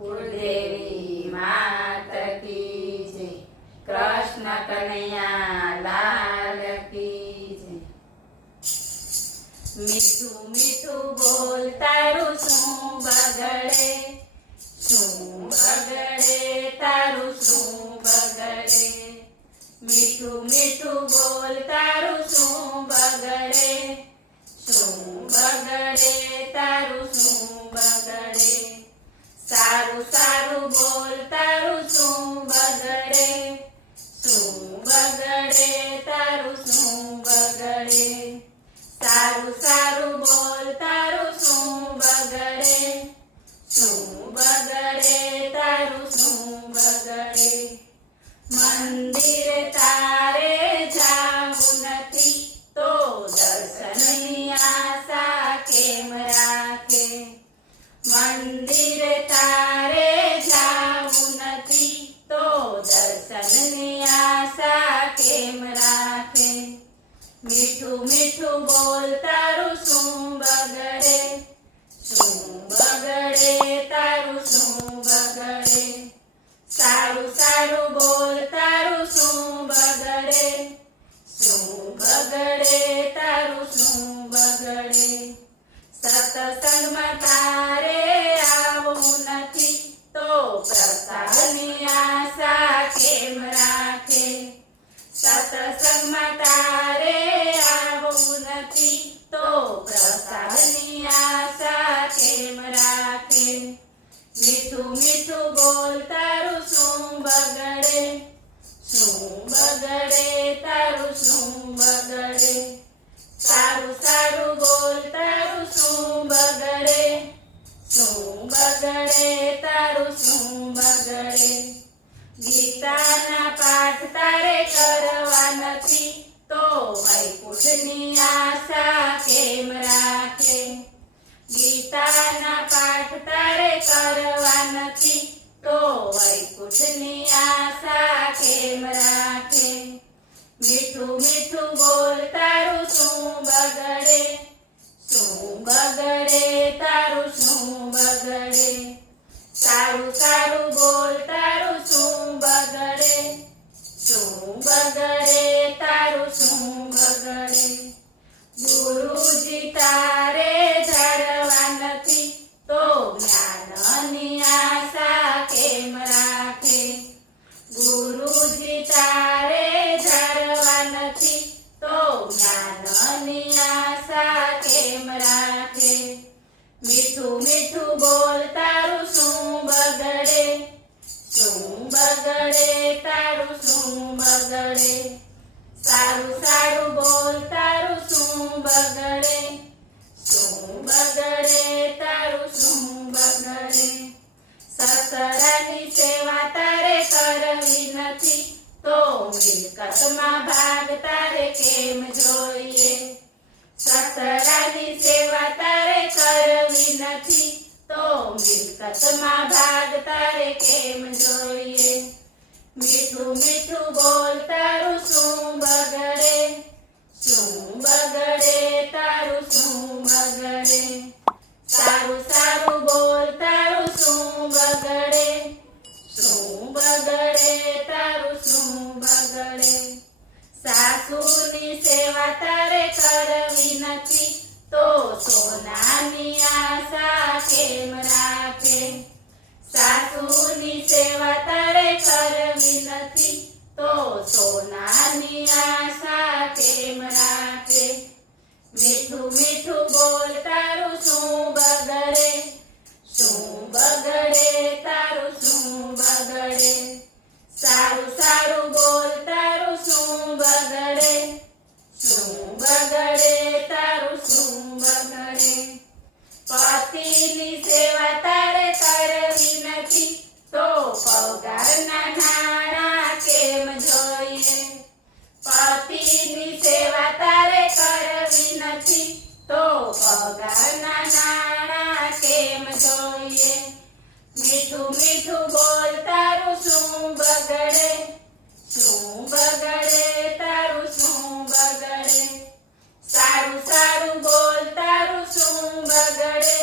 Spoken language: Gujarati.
કુળદેવી માત કી જય, કૃષ્ણ કનૈયા લાલ કી જય. મીઠું મીઠું બોલ તારું શું બગડે, શું બગડે તારું શું બગડે. મીઠું મીઠું બોલ તારું શું બગડે, શું બગડે તારું શું બગડે. સારું સારું બોલ તારું શું બગડે, શું બગડે તારું શું બગડે. સારું સારું બોલ તારું શું બગડે, શું બગડે તારું શું બગડે. મંદિરે તારે જાવું નથી તો દર્શનની આશા કેમ રાખે. મંદિરે તારે જાવું નથી તો દર્શનની આશા કેમ રાખે. મીઠું મીઠું બોલ તારું શું બગડે, શું બગડે તારું શું બગડે. સારું સારું બોલ તારું શું બગડે, શું બગડે તારું શું બગડે. સત્સંગમાં તારે આવવું નથી તો પ્રસાદની આશા કેમ રાખે. સત્સંગમાં તારે આવવું નથી તો પ્રસાદની આશા કેમ રાખે. મીઠું મીઠું બોલ તારું શું બગડે, શું બગડે તારું શું બગડે. સારું સારું બોલ તારું શું બગડે, શું બગડે તારું શું બગડે. ગીતાના પાઠ તારે કરવા નથી તો વૈકુંઠની આશા કેમ રાખે. ગીતાના પાઠ તારે કરવા નથી તો વૈકુંઠની આશા કેમ રાખે. મીઠું મીઠું બોલ તારું શું બગડે, શું બગડે તારું શું બગડે. સારું સારું બોલ તારું શું બગડે, શું બગડે તારું શું બગડે. ગુરુજી તારે ધરવા નથી તો જ્ઞાનની આશા કેમ રાખે. ગુરુજી તારે ધરવા નથી તો જ્ઞાનની આશા કેમ રાખે. મીઠું મીઠું બોલ તારું શું બગડે, શું બગડે તારું શું બગડે. સારું સારું બોલ તારું શું બગડે, શું બગડે તારું શું બગડે. સસરાની સેવા તારે કરવી નથી તો મિલકતમાં ભાગ તારે કેમ જોઈએ. સસરાની સેવા તારે કરવી નથી તો મિલકતમાં ભાગ તારે કેમ જોઈએ. મીઠું મીઠું બોલ તારું શું બગડે, શું બગડે તારું શું બગડે. સારું સારું બોલ તારું શું બગડે, શું બગડે તારું શું બગડે. સાસુની સેવા તારે કરવી નથી તો સોનાની આશા કેમ રાખે. સાસુની સેવા તારે કરવી નથી તો સોનાની આશા કેમ રાખે. મીઠું મીઠું બોલ તારું શું બગડે, શું બગડે તારું શું બગડે. સારું સારું બોલ તારું શું બગડે, શું બગડે તારું શું બગડે. પતિની સેવા તારે કરવી નથી તો પગારના નાણાં કેમ જોઈએ. પતિની સેવા તારે કરવી નથી તો પગારના નાણાં કેમ જોઈએ. મીઠું મીઠું બોલ તારું શું બગડે, શું બગડે તારું શું બગડે. સારું સારું બોલ તારું શું બગડે,